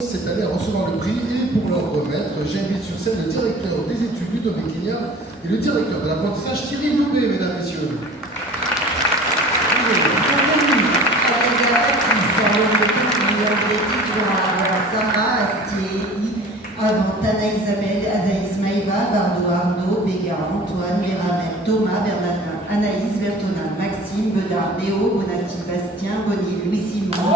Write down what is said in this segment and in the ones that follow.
Cette année à recevoir le prix et pour leur remettre, j'invite sur scène le directeur des études Ludovic Lignard et le directeur de l'apprentissage Thierry Loubet, mesdames et messieurs. Tana Isabelle, Azaïs Maïva, Bardo Arnaud, Béga Antoine, Méramel, Thomas, Bernardin, Anaïs, Bertona, Maxime, Bedard, Léo, Bonatti, Bastien, Bonny, Louis-Simon,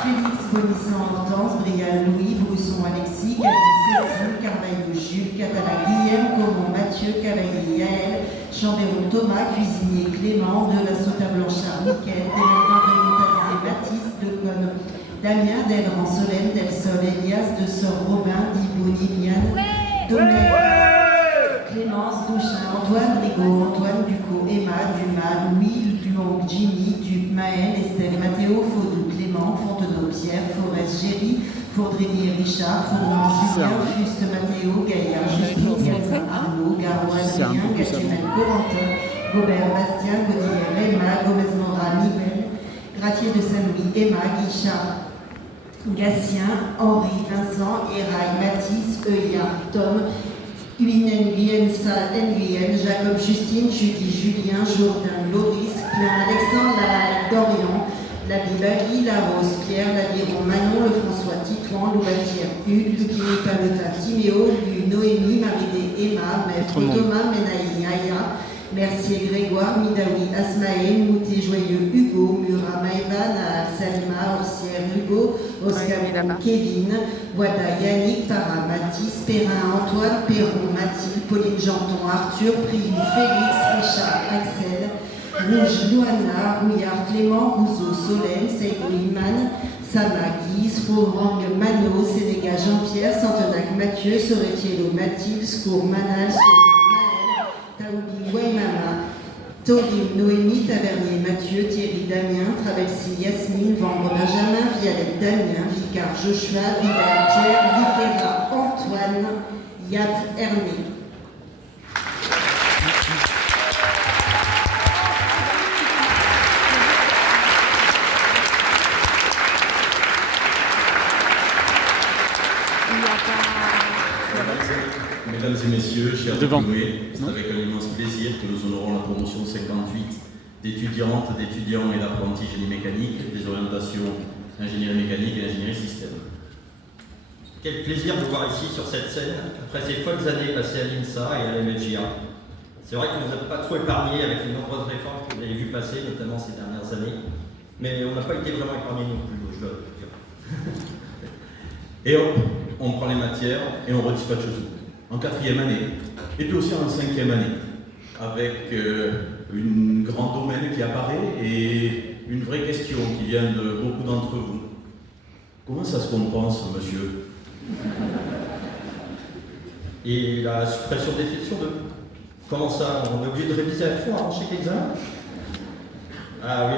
Félix, Bonisson, Hortense, Brial, Louis, Brusson, Alexis, Cathy, Cécile, Carvalho, Jules, Catala, Guillaume, Comon, Mathieu, Cavalier, Yaël, Chambéron, Thomas, Cuisinier, Clément, de la Sauta Blanchard, Mickaël, Démelin, de Montazier, Baptiste, de Conne, Damien, Delran, Solène, Del Sol, Elias, de Sor, Robin, Diboni, Liane, Domène, Clémence, Douchin, Antoine, Rigaud, Antoine, Ducot, Emma, Dumas, Louis, Duong, Jimmy, Duc, Maël, Estelle, Mathéo, Faudou, Clément, Fontenot, Pierre, Forest, Géry, Faudrenier, Richard, Fourmont, Julien, Fuste, Mathéo, Gaillard, Justine, Gazin, Arnaud, Garoua, Adrien, Gatumel, Corentin, Gobert, Bastien, Godillère, Emma, Gomez-Mora, Miguel, Gratier de Saint-Louis, Emma, Guichard, Gatien, Henri, Vincent, Eraille, Mathis, Euillard, Tom, Huyn, Nguyen, Sal, Nguyen, Jacob, Justine, Judy, Julien, Jourdain, Loris, Klein, Alexandre, Lalaï, Dorian, Labibali, La Rose, Pierre, Laviron, Manon, Lefrançois, Titouan, Loubatière, Hugues, Lucini, Palota, Timéo, Lu, Noémie, Maridé, Emma, Maître, Thomas, Menaï, Aya, Mercier, Grégoire, Midawi, Asmaël, Moutet, Joyeux, Hugo, Murat, Maïva, Nahal, Salima, Orsière, Hugo, Oscar, Kevin, Wada, Yannick, Para, Mathis, Perrin, Antoine, Perron, Mathilde, Pauline Janton, Arthur, Priou, Félix, Richard, Axel, Rouge, Louana, Rouillard, Clément, Rousseau, Solène, Seydou, Iman, Sama, Guise, Rourang, Mano, Sénéga, Jean-Pierre, Santenac, Mathieu, Soretiello, Mathilde, Scour, Manal, Taoubi, Waimama, Tori, Noémie, Tavernier, Mathieu, Thierry, Damien, Travelsi, Yasmine, Vendre, Benjamin, Vialette, Damien, Vicard, Joshua, Vidal, Pierre, Liquera, Antoine, Yad, Hermé. Mesdames et messieurs, chers diplômés, c'est avec un immense plaisir que nous honorons la promotion 58 d'étudiantes, d'étudiants et d'apprentis génie mécanique, des orientations ingénierie mécanique et ingénierie système. Quel plaisir de vous voir ici sur cette scène, après ces folles années passées à l'INSA et à la MFJA. C'est vrai qu'on ne vous a pas trop épargné avec les nombreuses réformes que vous avez vues passer, notamment ces dernières années, mais on n'a pas été vraiment épargné non plus, je dois dire. Et hop, on prend les matières et on redispatche tout. En 4e année, et puis aussi en 5e année, avec une grande domaine qui apparaît et une vraie question qui vient de beaucoup d'entre vous. Comment ça se compense, monsieur? Et la suppression des sections 2. Comment ça? On est obligé de réviser à fond avant chaque examen? Ah oui,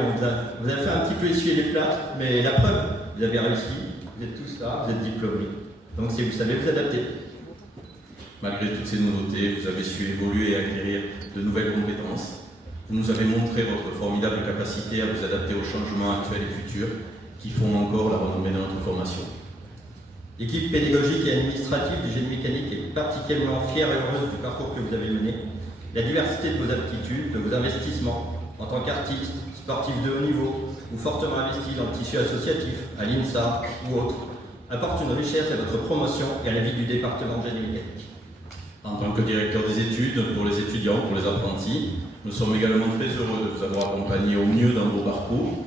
vous avez fait un petit peu essuyer les plâtres, mais la preuve, vous avez réussi, vous êtes tous là, vous êtes diplômés. Donc si vous savez vous adapter. Malgré toutes ces nouveautés, vous avez su évoluer et acquérir de nouvelles compétences. Vous nous avez montré votre formidable capacité à vous adapter aux changements actuels et futurs qui font encore la renommée de notre formation. L'équipe pédagogique et administrative du génie mécanique est particulièrement fière et heureuse du parcours que vous avez mené. La diversité de vos aptitudes, de vos investissements, en tant qu'artiste, sportif de haut niveau ou fortement investi dans le tissu associatif, à l'INSA ou autre, apporte une richesse à votre promotion et à la vie du département de génie mécanique. En tant que directeur des études, pour les étudiants, pour les apprentis, nous sommes également très heureux de vous avoir accompagné au mieux dans vos parcours,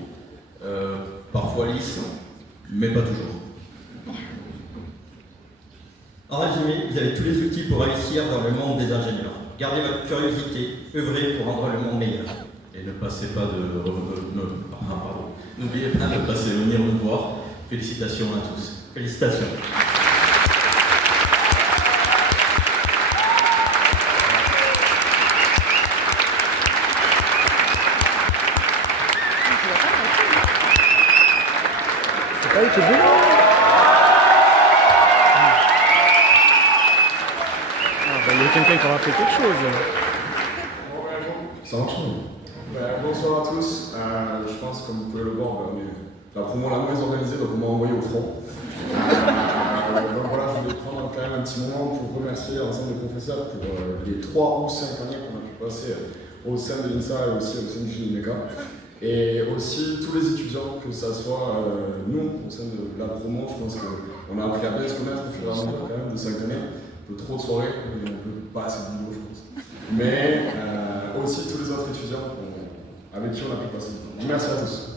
parfois lisses, mais pas toujours. En résumé, vous avez tous les outils pour réussir dans le monde des ingénieurs. Gardez votre curiosité, œuvrez pour rendre le monde meilleur. Et ne passez pas de... N'oubliez pas de passer venir nous voir. Félicitations à tous. Félicitations. Ah, il était bon. Il y a quelqu'un qui aura fait quelque chose. Ça marche. Bonsoir à tous. Je pense, comme vous pouvez le voir, on est la promo la moins organisée, donc on m'a envoyé au front. un petit moment pour remercier l'ensemble des professeurs pour les 3 ou 5 années qu'on a pu passer au sein de l'INSA et aussi au sein du JMK. Et aussi tous les étudiants, que ce soit nous, au sein de la promo, je pense qu'on a appris à bien se connaître au fur et à mesure quand même de 5 années. Un peu trop de soirées, mais un peu pas assez de boulot, je pense. Mais aussi tous les autres étudiants avec qui on a pu passer du temps. Donc, merci à tous.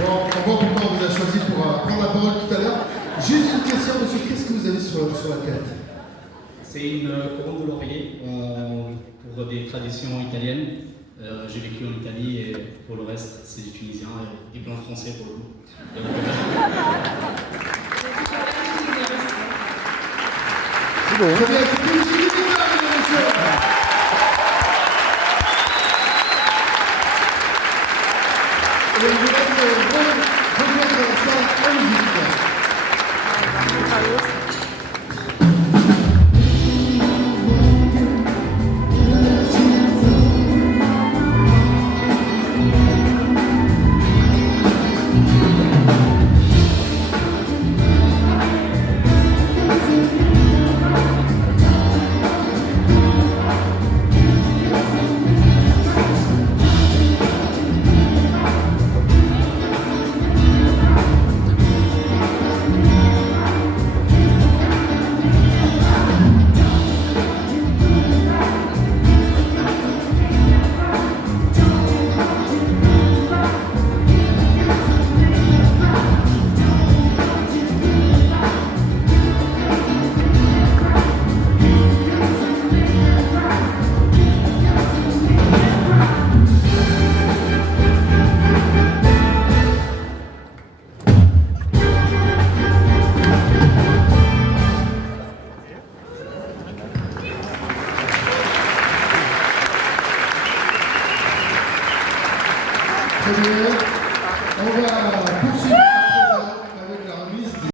Bon, on voit pourquoi on vous a choisi pour prendre la parole tout à l'heure. Juste une question, monsieur, qu'est-ce que vous avez sur la tête? C'est une couronne de laurier pour des traditions italiennes. J'ai vécu en Italie et pour le reste, c'est des Tunisiens et plein de Français pour le coup. C'est beau. Très bien, c'était une petite guitare, mesdames et messieurs. Et on vous laisse rejoindre la salle en musique. Très bien.